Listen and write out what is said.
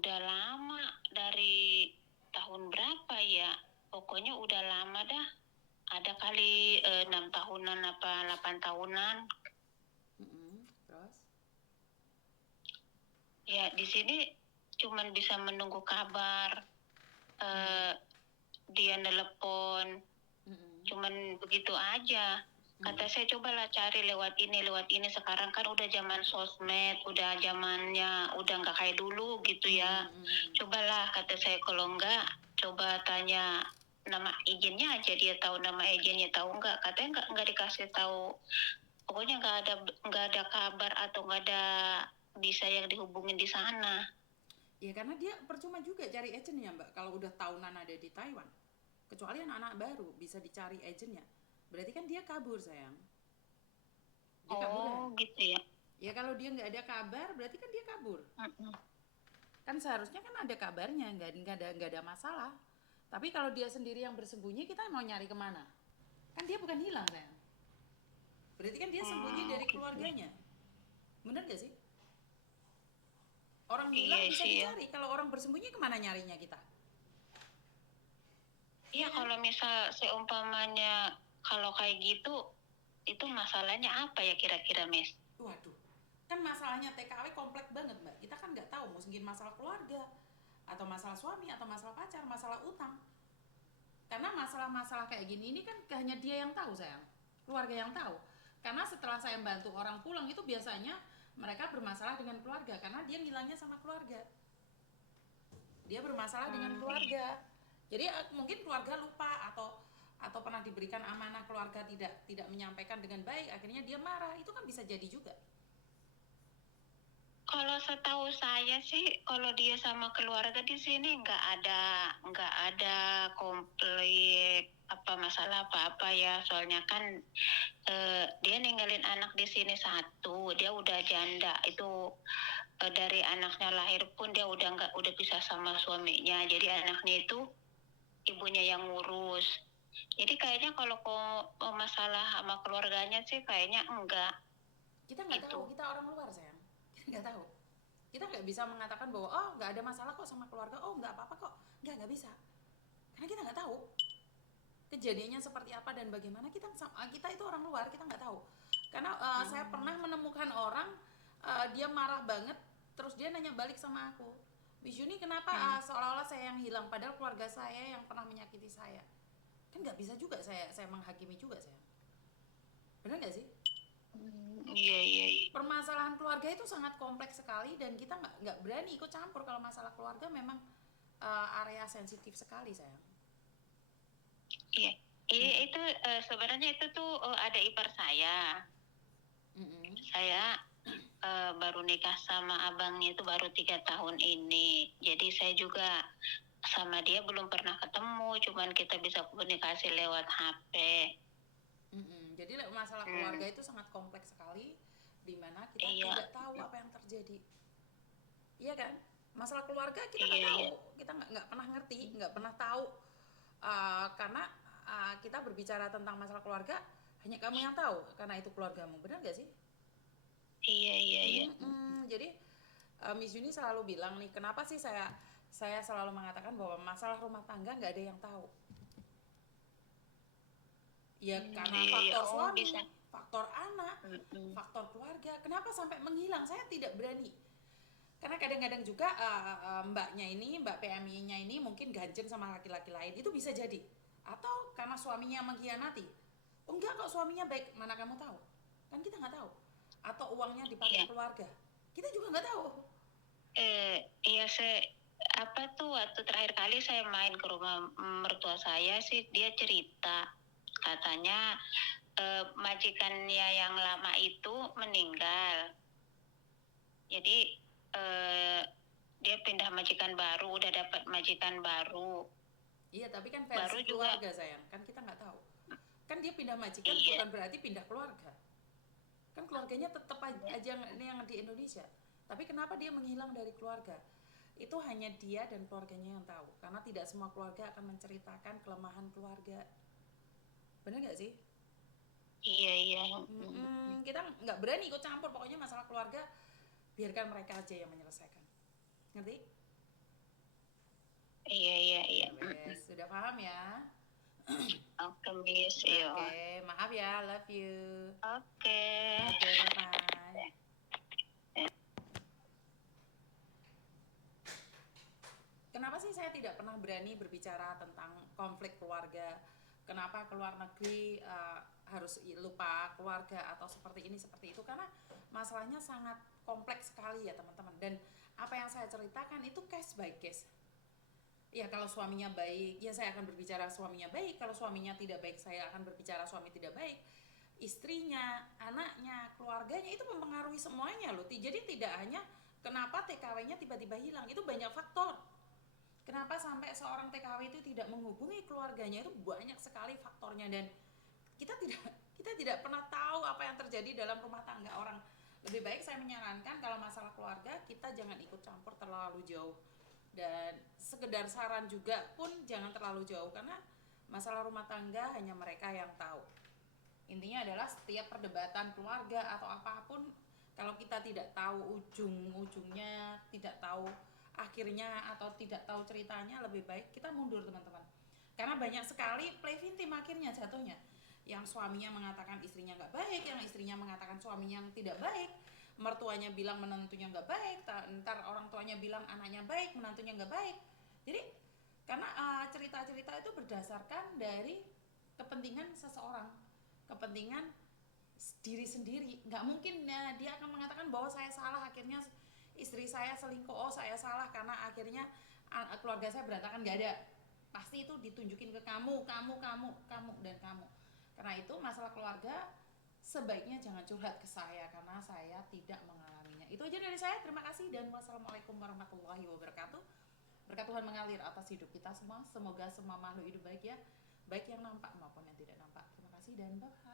udah lama, dari tahun berapa ya? Pokoknya udah lama dah. Ada kali 6 tahunan apa 8 tahunan. Terus? Ya di sini cuman bisa menunggu kabar. Eh, Dia nelpon, cuman begitu aja. Kata saya cobalah cari lewat ini. Sekarang kan udah zaman sosmed, udah zamannya udah nggak kayak dulu gitu ya. Cobalah kata saya, kalau enggak coba tanya nama izinnya aja, dia tahu nama izinnya, tahu nggak? Katanya nggak dikasih tahu. Pokoknya nggak ada kabar atau nggak ada bisa yang dihubungin di sana. Ya karena dia percuma juga cari agentnya Mbak kalau udah tahunan ada di Taiwan. Kecuali anak-anak baru bisa dicari agentnya. Berarti kan dia kabur sayang. Dia kaburan. Oh gitu ya. Ya kalau dia nggak ada kabar berarti kan dia kabur. Mm-mm. Kan seharusnya kan ada kabarnya, nggak ada masalah. Tapi kalau dia sendiri yang bersembunyi kita mau nyari kemana? Kan dia bukan hilang sayang. Berarti kan dia sembunyi dari Gitu. keluarganya. Bener gak sih? Orang Iya hilang bisa sih ya. dicari. Kalau orang bersembunyi kemana nyarinya kita? Iya, Iya kan? kalau misal seumpamanya kalau kayak gitu, itu masalahnya apa ya kira-kira, Miss? Waduh, kan masalahnya TKW kompleks banget mbak. Kita kan nggak tahu mungkin masalah keluarga, atau masalah suami, atau masalah pacar, masalah utang. Karena masalah-masalah kayak gini ini kan hanya dia yang tahu sayang, keluarga yang tahu. Karena setelah saya bantu orang pulang itu biasanya mereka bermasalah dengan keluarga karena dia ngilangnya sama keluarga. Dia bermasalah dengan Iya. keluarga. Jadi mungkin keluarga lupa atau pernah diberikan amanah keluarga tidak menyampaikan dengan baik, akhirnya dia marah. Itu kan bisa jadi juga. Kalau setahu saya sih, kalau dia sama keluarga di sini nggak ada konflik apa masalah apa-apa ya. Soalnya kan dia ninggalin anak di sini satu, dia udah janda. Itu dari anaknya lahir pun dia udah pisah sama suaminya. Jadi anaknya itu ibunya yang ngurus. Jadi kayaknya kalau masalah sama keluarganya sih kayaknya enggak Kita nggak tahu, gitu. kita orang luar sayang. Kita nggak tahu. Kita nggak bisa mengatakan bahwa oh nggak ada masalah kok sama keluarga, oh nggak apa-apa kok. Nggak bisa. Karena kita nggak tahu kejadiannya seperti apa dan bagaimana. Kita itu orang luar, kita nggak tahu. Karena saya pernah menemukan orang, dia marah banget, terus dia nanya balik sama aku, Miss Yuni kenapa seolah-olah saya yang hilang padahal keluarga saya yang pernah menyakiti saya. Kan nggak bisa juga saya menghakimi juga saya. Benar nggak sih? Iya, iya, iya. Permasalahan keluarga itu sangat kompleks sekali dan kita nggak berani ikut campur kalau masalah keluarga memang area sensitif sekali sayang. Iya. Itu sebenarnya itu tuh ada ipar saya. Mm-mm. Saya baru nikah sama abangnya itu baru 3 tahun ini. Jadi saya juga sama dia belum pernah ketemu, cuman kita bisa komunikasi lewat HP. Mm-mm. Jadi masalah keluarga Hmm, itu sangat kompleks sekali di mana kita iya, tidak tahu apa yang terjadi. Iya kan? Masalah keluarga kita nggak iya, tahu, iya. kita nggak pernah ngerti, nggak pernah tahu. Karena kita berbicara tentang masalah keluarga hanya kamu yang tahu karena itu keluargamu, benar gak sih? Iya, iya, iya. Jadi Miss Juni selalu bilang nih, kenapa sih saya selalu mengatakan bahwa masalah rumah tangga nggak ada yang tahu. Ya karena Iya, iya. faktor Oh, bisa. suami, faktor anak, Mm-mm. faktor keluarga. Kenapa sampai menghilang? Saya tidak berani. Karena kadang-kadang juga mbaknya ini, mbak PMI-nya ini mungkin ganjen sama laki-laki lain. Itu bisa jadi. Atau karena suaminya mengkhianati. Oh enggak kok suaminya baik, mana kamu tahu? Kan kita nggak tahu. Atau uangnya dipakai Iya. keluarga. Kita juga nggak tahu. Iya, apa tuh waktu terakhir kali saya main ke rumah mertua saya sih, dia cerita katanya majikannya yang lama itu meninggal. Jadi eh, dia pindah majikan baru, udah dapat majikan baru. Iya, tapi kan versi Baru juga. keluarga sayang, kan kita nggak tahu. Kan dia pindah majikan Iya. bukan berarti pindah keluarga. Kan keluarganya tetap aja yang di Indonesia. Tapi kenapa dia menghilang dari keluarga? Itu hanya dia dan keluarganya yang tahu. Karena tidak semua keluarga akan menceritakan kelemahan keluarga. Bener nggak sih? Iya, iya. Kita nggak berani ikut campur. Pokoknya masalah keluarga biarkan mereka aja yang menyelesaikan. Ngerti? paham ya? Oke, Miss. Iya. Oke, maaf ya, love you. Oke. Oke, bye-bye. Kenapa sih saya tidak pernah berani berbicara tentang konflik keluarga? Kenapa keluar negeri harus lupa keluarga atau seperti ini seperti itu? Karena masalahnya sangat kompleks sekali ya teman-teman. Dan apa yang saya ceritakan itu case by case. Ya kalau suaminya baik, ya saya akan berbicara suaminya baik. Kalau suaminya tidak baik, saya akan berbicara suami tidak baik. Istrinya, anaknya, keluarganya itu mempengaruhi semuanya loh. Jadi tidak hanya kenapa TKW-nya tiba-tiba hilang, itu banyak faktor. Kenapa sampai seorang TKW itu tidak menghubungi keluarganya, itu banyak sekali faktornya, dan kita tidak pernah tahu apa yang terjadi dalam rumah tangga orang. Lebih baik saya menyarankan kalau masalah keluarga kita jangan ikut campur terlalu jauh, dan sekedar saran juga pun jangan terlalu jauh, karena masalah rumah tangga hanya mereka yang tahu. Intinya adalah setiap perdebatan keluarga atau apapun, kalau kita tidak tahu ujung-ujungnya, tidak tahu akhirnya atau tidak tahu ceritanya, lebih baik kita mundur teman-teman. Karena banyak sekali play victim akhirnya jatuhnya. Yang suaminya mengatakan istrinya nggak baik, yang istrinya mengatakan suaminya yang tidak baik, mertuanya bilang menantunya nggak baik, ntar orang tuanya bilang anaknya baik, menantunya nggak baik. Jadi karena cerita-cerita itu berdasarkan dari kepentingan seseorang, kepentingan diri sendiri. Nggak mungkin ya, dia akan mengatakan bahwa saya salah, akhirnya istri saya selingkuh, oh saya salah karena akhirnya keluarga saya berantakan. Nggak ada, pasti itu ditunjukin ke kamu dan kamu. Karena itu masalah keluarga sebaiknya jangan curhat ke saya karena saya tidak mengalaminya. Itu aja dari saya, terima kasih dan wassalamualaikum warahmatullahi wabarakatuh. Berkat Tuhan mengalir atas hidup kita semua. Semoga semua makhluk hidup baik ya, baik yang nampak maupun yang tidak nampak. Terima kasih dan bye.